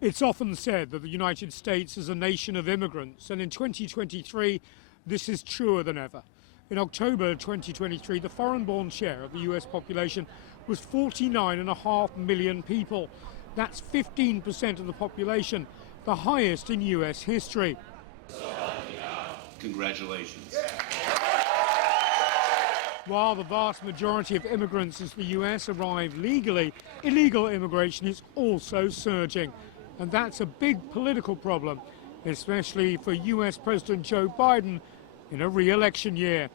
It's often said that the United States is a nation of immigrants, and in 2023 this is truer than ever. In October 2023, the foreign-born share of the US population was 49.5 million people. That's 15% of the population, the highest in US history. Congratulations. While the vast majority of immigrants into the US arrive legally, illegal immigration is also surging. And that's a big political problem, especially for US President Joe Biden in a re-election year.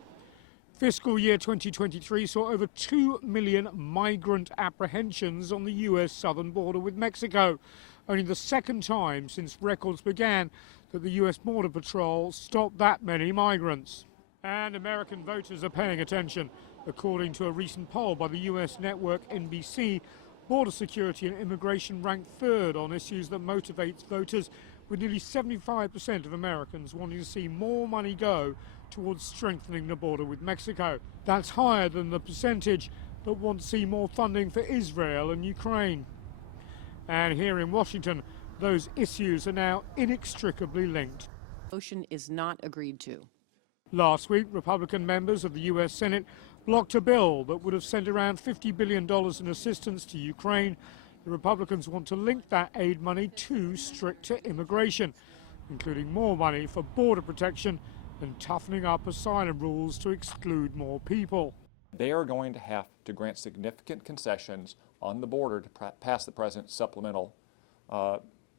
Fiscal year 2023 saw over 2 million migrant apprehensions on the US southern border with Mexico, only the second time since records began that the US Border Patrol stopped that many migrants. And American voters are paying attention. According to a recent poll by the US network NBC, border security and immigration ranked third on issues that motivates voters, with nearly 75% of Americans wanting to see more money go towards strengthening the border with Mexico. That's higher than the percentage that want to see more funding for Israel and Ukraine. And here in Washington, those issues are now inextricably linked. Motion is not agreed to. Last week, Republican members of the US Senate blocked a bill that would have sent around $50 billion in assistance to Ukraine. The Republicans want to link that aid money to stricter immigration, including more money for border protection and toughening up asylum rules to exclude more people. They are going to have to grant significant concessions on the border to pass the president's supplemental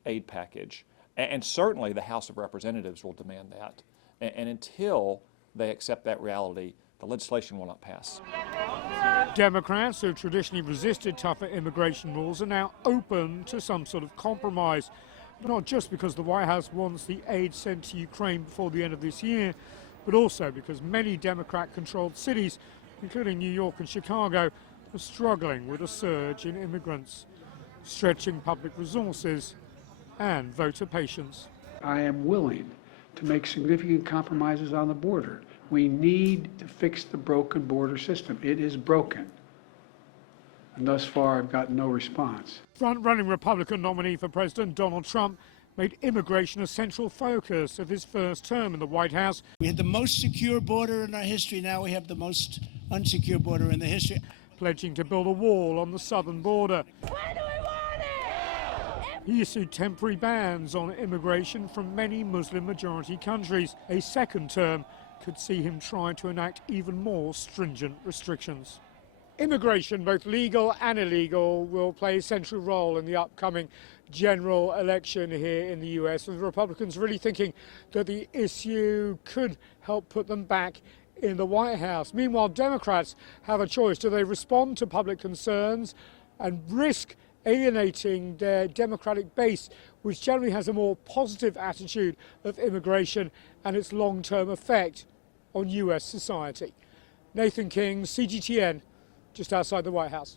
aid package. And certainly the House of Representatives will demand that. And until they accept that reality, the legislation will not pass. Democrats, who traditionally resisted tougher immigration rules, are now open to some sort of compromise. Not just because the White House wants the aid sent to Ukraine before the end of this year, but also because many Democrat-controlled cities, including New York and Chicago, are struggling with a surge in immigrants, stretching public resources and voter patience. I am willing to make significant compromises on the border. We need to fix the broken border system. It is broken. And thus far, I've gotten no response. Front-running Republican nominee for President Donald Trump made immigration a central focus of his first term in the White House. We had the most secure border in our history. Now we have the most unsecure border in the history. Pledging to build a wall on the southern border. When do we want it? He issued temporary bans on immigration from many Muslim-majority countries. A second term could see him try to enact even more stringent restrictions. Immigration, both legal and illegal, will play a central role in the upcoming general election here in the US, with Republicans really thinking that the issue could help put them back in the White House. Meanwhile, Democrats have a choice. Do they respond to public concerns and risk alienating their Democratic base, which generally has a more positive attitude of immigration and its long-term effect on US society? Nathan King, CGTN, just outside the White House.